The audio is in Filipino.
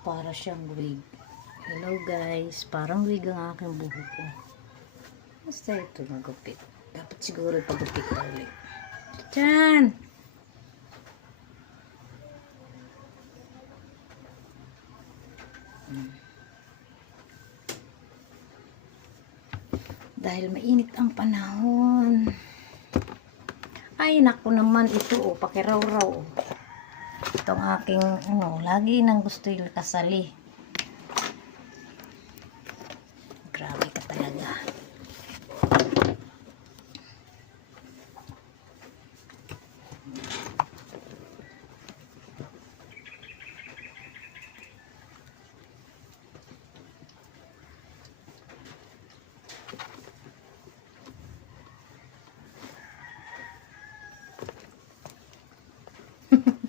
Para siyang wig. Hello guys, parang wig ang aking buhok ko. Basta ito nagupit. Dapat siguro pagupit ko ulit. Diyan! Dahil mainit ang panahon. Ay, naku naman ito, pakiraw-raw. Itong aking, lagi nang gusto yung kasali.